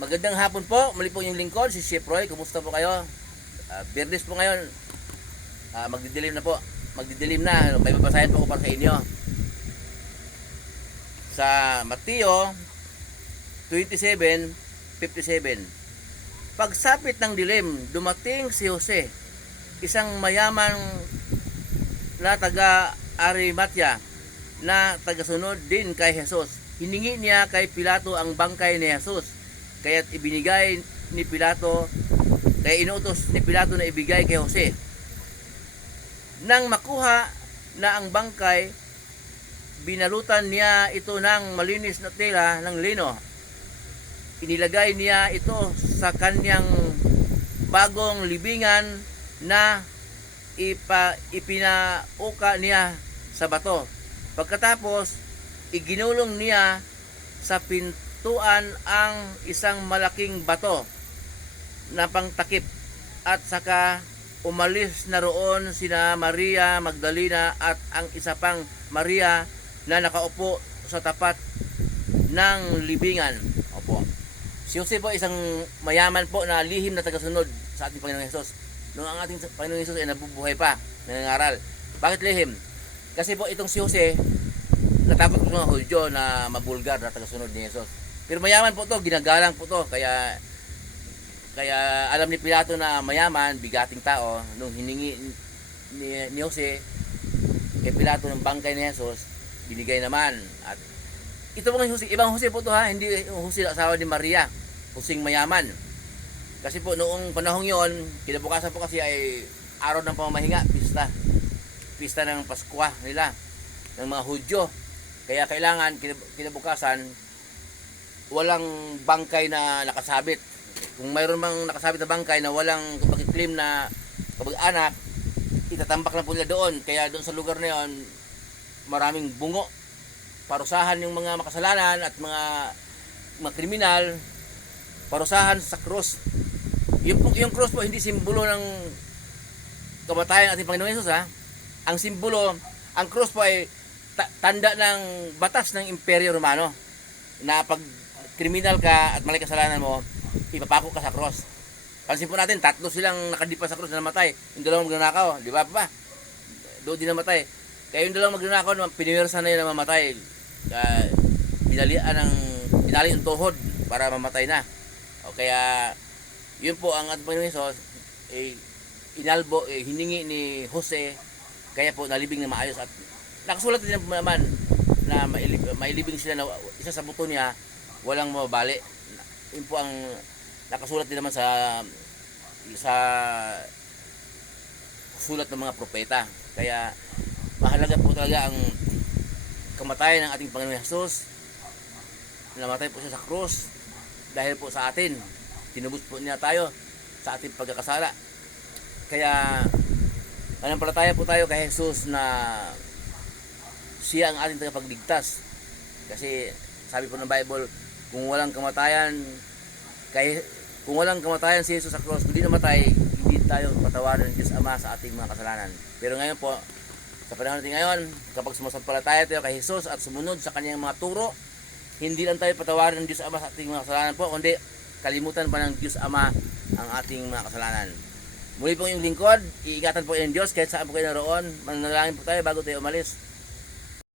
Magandang hapon po. Muli po yung lingkod, si Chef Roy. Kumusta po kayo? Biyernes po ngayon. Magdidilim na po. Magdidilim na. May babasahin po ko para sa inyo. Sa Mateo 27:57. Pagsapit ng dilim, dumating si Jose, isang mayaman na taga Arimathea na tagasunod din kay Jesus. Hiningi niya kay Pilato ang bangkay ni Jesus. Kaya't ibinigay ni Pilato, kaya inutos ni Pilato na ibigay kay Jose. Nang makuha na ang bangkay, binalutan niya ito ng malinis na tela ng lino. Inilagay niya ito sa kanyang bagong libingan na ipinauka niya sa bato. Pagkatapos, iginulong niya sa pintuan ang isang malaking bato na pangtakip, at saka umalis na roon sina Maria Magdalena at ang isa pang Maria na nakaupo sa tapat ng libingan. Opo. Si Jose po isang mayaman po na lihim na tagasunod sa ating Panginoong Hesus. Nung ang ating Panginoong Hesus ay nabubuhay pa, nangangaral. Bakit lihim? Kasi po itong si Jose, natakot po mga Hudyo na mabulgar na tagasunod ni Jesus. Pero mayaman po to, ginagalang po to. Kaya alam ni Pilato na mayaman, bigating tao. Nung hiningi ni Jose kay Pilato ng bangkay ni Jesus, binigay naman. At ito pong Jose, ibang Jose po to ha, hindi Jose asawa ni Maria, Joseng mayaman. Kasi po noong panahong yon, kinabukasan po kasi ay araw ng pamamahinga, pista ng Paskwa nila ng mga Hudyo. Kaya kailangan kinabukasan walang bangkay na nakasabit. Kung mayroon mang nakasabit na bangkay na walang claim na kabag-anak, itatambak na po nila doon. Kaya doon sa lugar na yon, maraming bungo. Parusahan yung mga makasalanan at mga kriminal, parusahan sa krus. Yung krus po hindi simbolo ng kamatayan ng ating Panginoong Hesus ha. Ang simbolo, ang krus po ay tanda ng batas ng Imperyo Romano na pag kriminal ka at mali kasalanan mo, ipapako ka sa cross. Pansin po natin, 3 silang nakadipa sa cross na namatay. Yung 2 magnanakaw, di ba pa? Doon din namatay. Kaya yung 2 magnanakaw, piniwersa na yun na mamatay. Pinali ang tuhod para mamatay na. O kaya, yun po ang ating Panginoon Hesus, hiningi ni Jose, kaya po nalibing na maayos. At nakasulat din naman na mailibing sila na isa sa buto niya walang mababali. Yun po ang nakasulat din naman sa sulat ng mga propeta. Kaya mahalaga po talaga ang kamatayan ng ating Panginoon Hesus. Namatay po siya sa krus dahil po sa atin. Tinubos po niya tayo sa ating pagkakasala. Kaya manampalataya po tayo kay Jesus na siya ang ating tagapagligtas. Kasi sabi po ng Bible, kung walang kamatayan si Jesus sa cross, hindi namatay, hindi tayo patawarin ng Diyos Ama sa ating mga kasalanan. Pero ngayon po, sa panahon natin ngayon, kapag sumasampalataya tayo kay Jesus at sumunod sa kanyang mga turo, hindi lang tayo patawarin ng Diyos Ama sa ating mga kasalanan po, kundi kalimutan pa ng Diyos Ama ang ating mga kasalanan. Muli po yung lingkod, iingatan po yung Diyos kahit saan po kayo naroon. Manalangin po tayo bago tayo umalis.